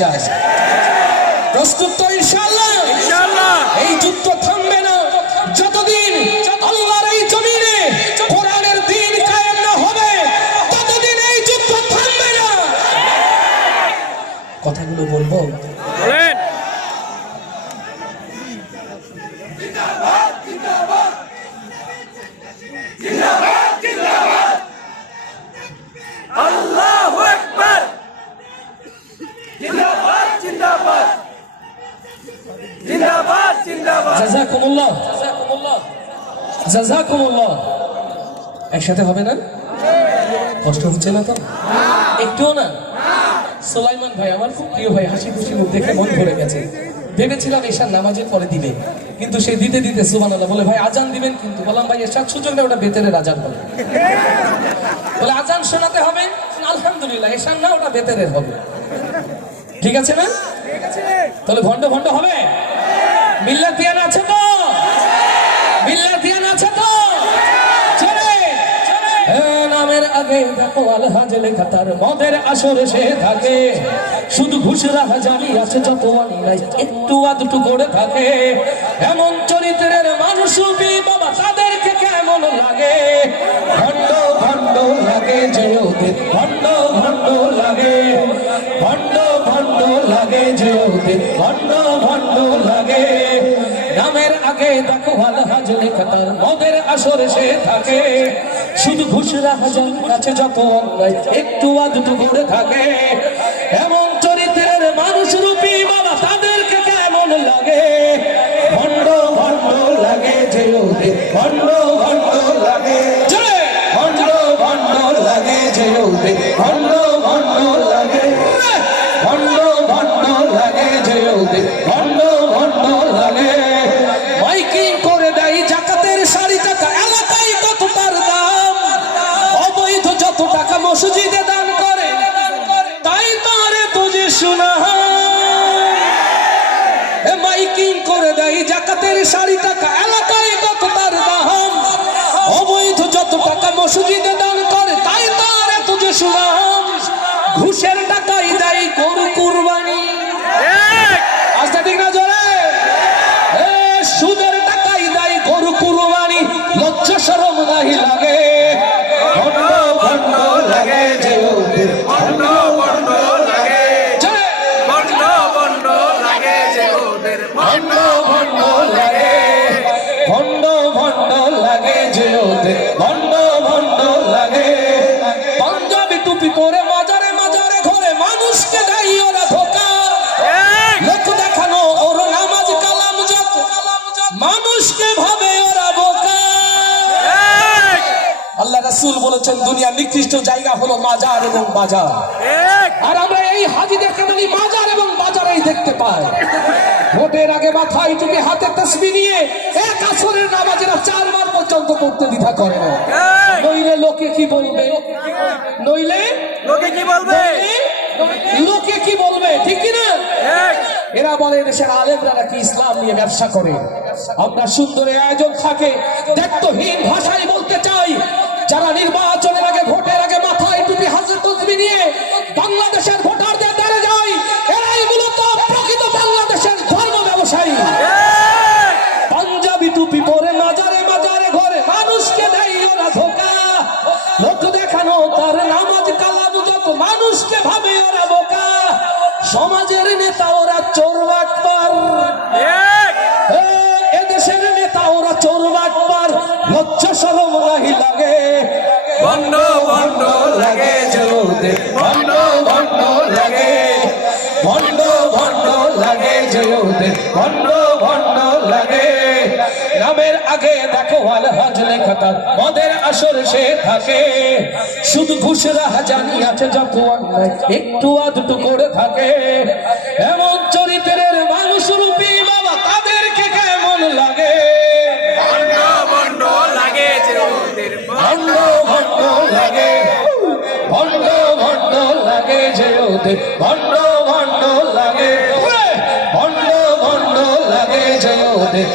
চায়? প্রস্তুত তো ইনশাআল্লাহ? ইনশাআল্লাহ। এই যুদ্ধ থামবে না যতদিন আল্লাহর এই জমিনে কোরআনের দ্বীন কায়েম না হবে, ততদিন এই যুদ্ধ থামবে না। কথাগুলো বলবো? বলেন। জিন্দাবাদ জিন্দাবাদ জিন্দাবাদ জিন্দাবাদ, আল্লাহু আকবার, জিন্দাবাদ জিন্দাবাদ জিন্দাবাদ জিন্দাবাদ। জাযাকুমুল্লাহ জাযাকুমুল্লাহ জাযাকুমুল্লাহ। একসাথে হবে না? কষ্ট হচ্ছে না তো? একটুও না? সুলাইমান ভাই আমার খুব প্রিয় ভাই, হাসি খুশি মুখ দেখে মন ভরে গেছে। ভেবেছিলাম এশার নামাজের পরে দিবে, কিন্তু সে দিতে দিতে সুবহানাল্লাহ বলে ভাই আজান দিবেন কিন্তু। বললাম ভাই এশার সুযোগ না, ওটা বেতেরের আজান হবে। বলে আজান শোনাতে হবে, আলহামদুলিল্লাহ এশার না, ওটা বেতেরের হবে। ঠিক আছে না? তাহলে ভণ্ড ভণ্ড হবে? মিল্লাতিয়ান আছে তো? মিল্লাতিয়ান আছে তো? নামের আগে দেখো আলহাজ লেখা, তার মদের আসরে সে থাকে। শুধু ঘুষরা হাজারি আছে যত অন্যায় একটু আধটু করে থাকে। এমন চরিত্রের মানুষ বাবা তাদেরকে কেমন লাগে? ভণ্ড ভণ্ড লাগে যে ওদের, ভণ্ড ভণ্ড লাগে, ভণ্ড ভণ্ড লাগে যে ওদের, ভণ্ড ভণ্ড লাগে। নামের আগে দেখো আলহাজ লেখা, তার মদের আসরে সে থাকে। শুধু ঘুষরা হাজার কাছে যত অন্যায় একটু আধটু করে থাকে। এমন চরিত্রের মানুষ রূপী বাবা তাদেরকে কেমন লাগে? ভণ্ড ভণ্ড লাগে যে ওদের, ভণ্ড ভণ্ড লাগে, ভণ্ড ভণ্ড লাগে যে ওদের, ভণ্ড ভণ্ড লাগে, ভণ্ড ভণ্ড লাগে যে ওদের, ভণ্ড ভণ্ড লাগে। মাইকিং করে দেয় জাকাতের 60 টাকা, এলাকায় কত তার দাম। অবৈধ যত টাকা মসজিদে দান করে, তাই তারে তুঝে শোনা। মাইকিং করে দেয় জাকাতের 60 টাকা, এলাকায় কত তার দাম। অবৈধ যত টাকা মসজিদে দান করে, তাই তারে তুঝে শোনা। ঘুষের টাকাই দেয় গরু কুরবানি, আস্তে ঠিক না জোরে? সুদের টাকাই দেয় গরু কুরবানি, লজ্জা শরম নাই লাগে? ভণ্ড ভণ্ড লাগে যে ওদের, ভণ্ড ভণ্ড লাগে, ভণ্ড ভণ্ড লাগে যে ওদের, ভণ্ড ভণ্ড লাগে, ভণ্ড ভণ্ড লাগে যে ওদের, ভণ্ড ভণ্ড লাগে। পাঞ্জাবি টুপি পরে মাজারে মাজারে ঘরে মানুষকে দেয় ওরা ধোকা। লোক দেখানো ওর নামাজ কালাম যত, মানুষকে ভাবে ওরা বোকা। আল্লাহ রাসূল বলেছেন দুনিয়ার নিকৃষ্ট জায়গা হলো মাজার এবং বাজার। আর আমরা এই হাজীদেরকে বলি মাজার এবং বাজারেই দেখতে পাই। ভোটের আগে মাথায় টুপি হাতে তাসবিহ নিয়ে এক আসরের নামাজেরা 4 বার পর্যন্ত পড়তে দ্বিধা করে না। নইলে লোকে কি বলবে? নইলে লোকে কি বলবে? লোকে কি বলবে? ঠিক কি না? এরা বলে দেশের আলেমরা নাকি ইসলাম নিয়ে ব্যবসা করে। আমরা সুন্দর আয়োজন থাকে দায়িত্বহীন ভাষায় বলতে চাই, যারা নির্বাচনের আগে ভোটের আগে মাথায় টুপি হাতে তাসবিহ নিয়ে বাংলাদেশের ভোটারদের দ্বারে যায়, এরাই মূলত প্রকৃত বাংলাদেশের ধর্ম ব্যবসায়ী। পাঞ্জাবি টুপি পরে মাজারে মাজারে ঘরে মানুষকে দেয় ওরা ধোকা। লোক দেখানো তার নামাজ কালাম যত, মানুষকে ভাবে ওরা বোকা। সমাজের নেতা ওরা চোর বাটপার, এদেশের নেতা ওরা চোর বাটপার, লজ্জা শরম নাই লাগে? ভণ্ড ভণ্ড লাগে যে ওদের, ভণ্ড ভণ্ড লাগে, ভণ্ড ভণ্ড লাগে যে ওদের, ভণ্ড ভণ্ড লাগে। নামের আগে দেখো আলহাজ লেখা, তার মদের আসর সে থাকে। শুধু ঘুষরা হাজানি আছে যত অন্যায় একটু আধটু করে থাকে। এমন চরিত্রের মানুষ রূপী বাবা তাদেরকে কেমন লাগে? ভণ্ড ভণ্ড লাগে যে ওদের, ভণ্ড ভণ্ড লাগে, ভণ্ড ভণ্ড লাগে যে ওদের, ভণ্ড ভণ্ড লাগে, ভণ্ড ভণ্ড লাগে যে ওদের।